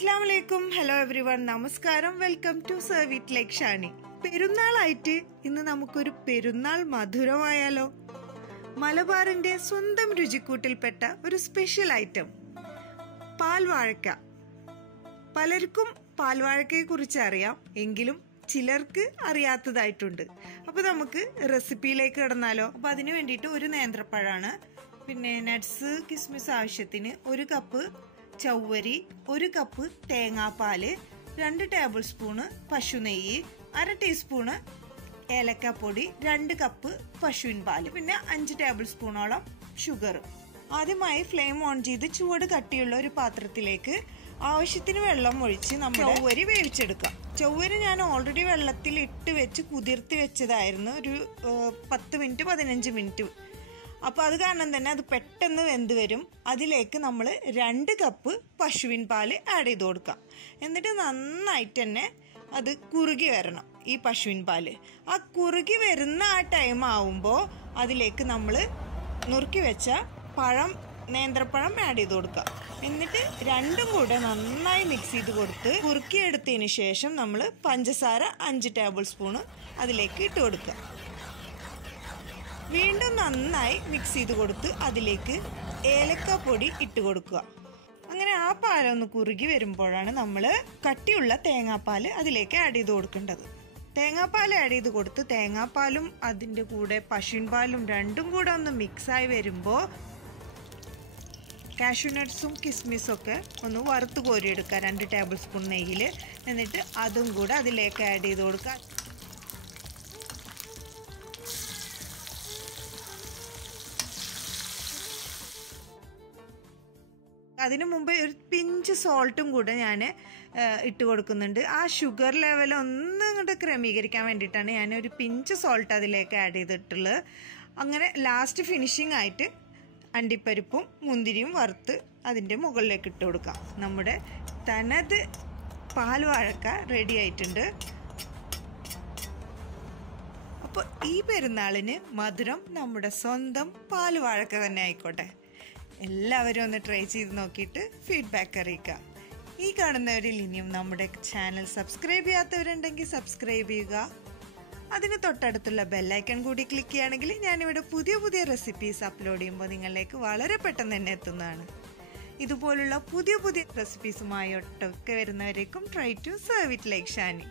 അസ്സലാമലൈക്കും. Hello everyone, നമസ്കാരം. Welcome to serve it like Shani. പെരുന്നാളായിട്ട് ഇന്ന് നമുക്കൊരു പെരുന്നാൾ മധുരമായാലോ? മലബാറിന്റെ സ്വന്തം രുചിക്കൂട്ടിൽപ്പെട്ട ഒരു സ്പെഷ്യൽ ഐറ്റം പാൽ വാഴക്ക. പലർക്കും പാൽ വാഴക്കയെ കുറിച്ച് അറിയാം, എങ്കിലും ചിലർക്ക് അറിയാത്തതായിട്ടുണ്ട്. അപ്പൊ നമുക്ക് റെസിപ്പിയിലേക്ക് കിടന്നാലോ? അപ്പൊ അതിനു വേണ്ടിയിട്ട് ഒരു നേന്ത്രപ്പഴമാണ്, പിന്നെ നട്ട്സ് കിസ്മിസ് ആവശ്യത്തിന്, 1 കപ്പ് ചവ്വരി, 1 കപ്പ് തേങ്ങാപ്പാല്, 2 ടേബിൾ സ്പൂണ് പശുനെയ്യ്, 1/2 ടീസ്പൂണ് ഏലക്കപ്പൊടി, 2 കപ്പ് പശുവിൻ പാല്, പിന്നെ 5 ടേബിൾ സ്പൂണോളം ഷുഗർ. ആദ്യമായി ഫ്ലെയിം ഓൺ ചെയ്ത് ചുവട് കട്ടിയുള്ള ഒരു പാത്രത്തിലേക്ക് ആവശ്യത്തിന് വെള്ളം ഒഴിച്ച് നമ്മൾ ചവ്വരി വേവിച്ചെടുക്കാം. ചവ്വരി ഞാൻ ഓൾറെഡി വെള്ളത്തിൽ ഇട്ട് വെച്ച് കുതിർത്തി വെച്ചതായിരുന്നു, ഒരു 10 മിനിറ്റ് 15 മിനിറ്റ്. അപ്പോൾ അത് കാരണം തന്നെ അത് പെട്ടെന്ന് വെന്ത് വരും. അതിലേക്ക് നമ്മൾ 2 കപ്പ് പശുവിൻ പാല് ആഡ് ചെയ്ത് കൊടുക്കാം. എന്നിട്ട് നന്നായിട്ട് തന്നെ അത് കുറുകി വരണം. ഈ പശുവിൻ പാല് ആ കുറുകി വരുന്ന ആ ടൈം ആവുമ്പോൾ അതിലേക്ക് നമ്മൾ നുറുക്കി വെച്ച നേന്ത്രപ്പഴം ആഡ് ചെയ്ത് കൊടുക്കുക. എന്നിട്ട് രണ്ടും കൂടെ നന്നായി മിക്സ് ചെയ്ത് കൊടുത്ത് കുറുക്കിയെടുത്തതിന് ശേഷം നമ്മൾ പഞ്ചസാര 5 ടേബിൾ സ്പൂണ് അതിലേക്ക് ഇട്ട് കൊടുക്കുക. വീണ്ടും നന്നായി മിക്സ് ചെയ്ത് കൊടുത്ത് അതിലേക്ക് ഏലക്കപ്പൊടി ഇട്ട് കൊടുക്കുക. അങ്ങനെ ആ പാലൊന്ന് കുറുകി വരുമ്പോഴാണ് നമ്മൾ കട്ടിയുള്ള തേങ്ങാപ്പാൽ അതിലേക്ക് ആഡ് ചെയ്ത് കൊടുക്കേണ്ടത്. തേങ്ങാപ്പാൽ ആഡ് ചെയ്ത് കൊടുത്ത് തേങ്ങാപ്പാലും അതിൻ്റെ കൂടെ പശുവിൻ പാലും രണ്ടും കൂടെ ഒന്ന് മിക്സായി വരുമ്പോൾ കാഷ്യൂനട്ട്സും കിസ്മിസും ഒക്കെ ഒന്ന് വറുത്ത് കോരിയെടുക്കുക 2 ടേബിൾ സ്പൂൺ നെയ്യിൽ. എന്നിട്ട് അതും കൂടെ അതിലേക്ക് ആഡ് ചെയ്ത് കൊടുക്കുക. അതിനു മുമ്പ് ഒരു പിഞ്ച് സോൾട്ടും കൂടെ ഞാൻ ഇട്ട് കൊടുക്കുന്നുണ്ട്. ആ ഷുഗർ ലെവൽ ഒന്ന് ഇങ്ങോട്ട് ക്രമീകരിക്കാൻ വേണ്ടിയിട്ടാണ് ഞാൻ ഒരു പിഞ്ച് സോൾട്ട് അതിലേക്ക് ആഡ് ചെയ്തിട്ടുള്ളത്. അങ്ങനെ ലാസ്റ്റ് ഫിനിഷിംഗ് ആയിട്ട് അണ്ടിപ്പരിപ്പും മുന്തിരിയും വറുത്ത് അതിൻ്റെ മുകളിലേക്ക് ഇട്ട് കൊടുക്കാം. നമ്മുടെ തനത് പാൽ വാഴക്ക റെഡി ആയിട്ടുണ്ട്. അപ്പോൾ ഈ പെരുന്നാളിന് മധുരം നമ്മുടെ സ്വന്തം പാൽ വാഴക്ക തന്നെ ആയിക്കോട്ടെ. എല്ലാവരും ഒന്ന് ട്രൈ ചെയ്ത് നോക്കിയിട്ട് ഫീഡ്ബാക്ക് അറിയിക്കാം. ഈ കാണുന്നവരിൽ ഇനിയും നമ്മുടെ ചാനൽ സബ്സ്ക്രൈബ് ചെയ്യാത്തവരുണ്ടെങ്കിൽ സബ്സ്ക്രൈബ് ചെയ്യുക. അതിന് തൊട്ടടുത്തുള്ള ബെല്ലൈക്കൺ കൂടി ക്ലിക്ക് ചെയ്യുകയാണെങ്കിൽ ഞാനിവിടെ പുതിയ പുതിയ റെസിപ്പീസ് അപ്ലോഡ് ചെയ്യുമ്പോൾ നിങ്ങളിലേക്ക് വളരെ പെട്ടെന്ന് തന്നെ എത്തുന്നതാണ്. ഇതുപോലുള്ള പുതിയ പുതിയ റെസിപ്പീസുമായി ഒട്ടൊക്കെ വരുന്നവരേക്കും try to serve it like Shani.